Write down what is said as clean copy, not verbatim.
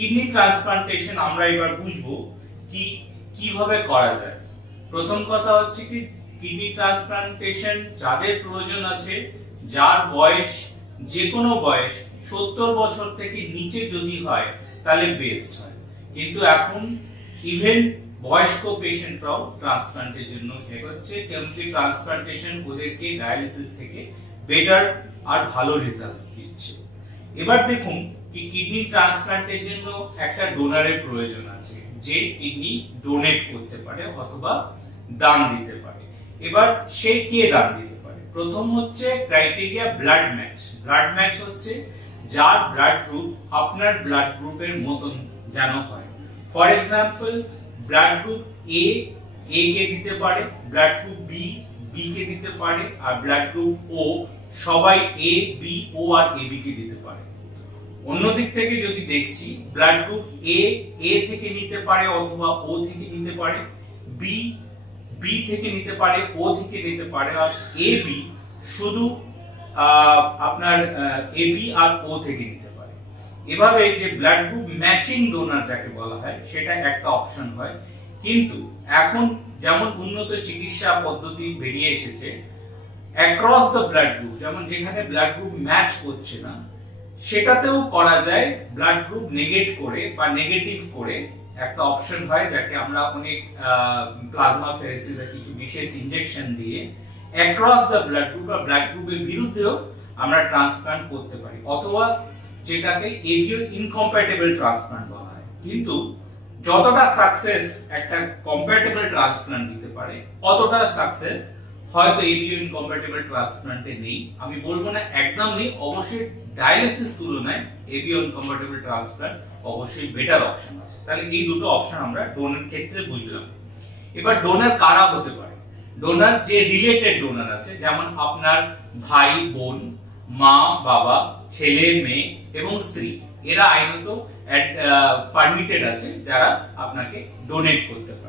Kidney transplantation আমরা এবার বুঝবো কিভাবে করা যায়। প্রথম কথা হচ্ছে কি, কিডনি ট্রান্সপ্লান্টেশন যাদের প্রয়োজন আছে, যার বয়স যে কোনো বয়স 70 বছর থেকে নিচে যদি হয় তাহলে বেস্ট হয়। কিন্তু এখন ইভেন বয়স্ক পেশেন্টরাও ট্রান্সপ্লান্টের জন্য এগোচ্ছে, কেমন ট্রান্সপ্লান্টেশন ওদেরকে ডায়ালিসিস থেকে বেটার আর ভালো রেজাল্ট দিচ্ছে। এবার দেখুন কি কিডনি ট্রান্সপ্লান্টের জন্য একটা ডোনারের প্রয়োজন আছে, যে কিডনি ডোনেট করতে পারে অথবা দান দিতে পারে। এবার সে কে দান দিতে পারে? প্রথম হচ্ছে criteria blood match. Blood match হচ্ছে যার ব্লাড গ্রুপ আপনার ব্লাড গ্রুপের মতন যেন হয়। For example, blood group A কে দিতে পারে, ব্লাড গ্রুপ বি কে দিতে পারে, আর ব্লাড গ্রুপ ও সবাই A B O R AB কে দিতে পারে। অন্যদিক থেকে যদি দেখছি, ব্লাড গ্রুপ এ থেকে নিতে পারে অথবা ও থেকে নিতে পারে, বি থেকে নিতে পারে, ও থেকে নিতে পারে, আর এবি শুধু আপনার এবি আর ও থেকে নিতে পারে। এভাবে যে ব্লাড গ্রুপ ম্যাচিং ডোনার যাকে বলা হয় সেটা একটা অপশন হয়। কিন্তু এখন যেমন উন্নত চিকিৎসা পদ্ধতি বেরিয়ে এসেছে, অ্যাক্রস দ্য ব্লাড গ্রুপ, যেমন যেখানে ব্লাড গ্রুপ ম্যাচ করছে না সেটাতেও করা যায়। ব্লাড গ্রুপ নেগেট করে বা নেগেটিভ করে একটা অপশন হয়, যাকে আমরা অনেক প্লাজমা ফেরেসিস বা কিছু বিশেষ ইনজেকশন দিয়ে অ্যাক্রস দ্য ব্লাড গ্রুপ বা ব্লাড গ্রুপের বিরুদ্ধেও আমরা ট্রান্সপ্লান্ট করতে পারি, অথবা যেটাকে এবিও ইনকম্প্যাটেবল ট্রান্সপ্লান্ট বলা হয়। কিন্তু যতটা সাকসেস একটা কম্প্যাটেবল ট্রান্সপ্লান্ট দিতে পারে, অতটা সাকসেস হয়তো এবিও ইনকম্প্যাটেবল ট্রান্সপ্লান্টে নেই। আমি বলবো না একদম নেই, অবশ্যই ডায়ালিসিস তুলনায় এবিও ইনকম্প্যাটেবল ট্রান্সপ্লান্ট অবশ্যই বেটার অপশন আছে। তাহলে এই দুটো অপশন আমরা ডোনার ক্ষেত্রে বুঝলাম। এবার ডোনার কারা হতে পারে? ডোনার যে রিলেটেড ডোনার আছে, যেমন আপনার ভাই বোন, মা বাবা, ছেলে মেয়ে এবং স্ত্রী, এরা আইনত পারমিটেড আছে যারা আপনাকে ডোনেট করতে পারে।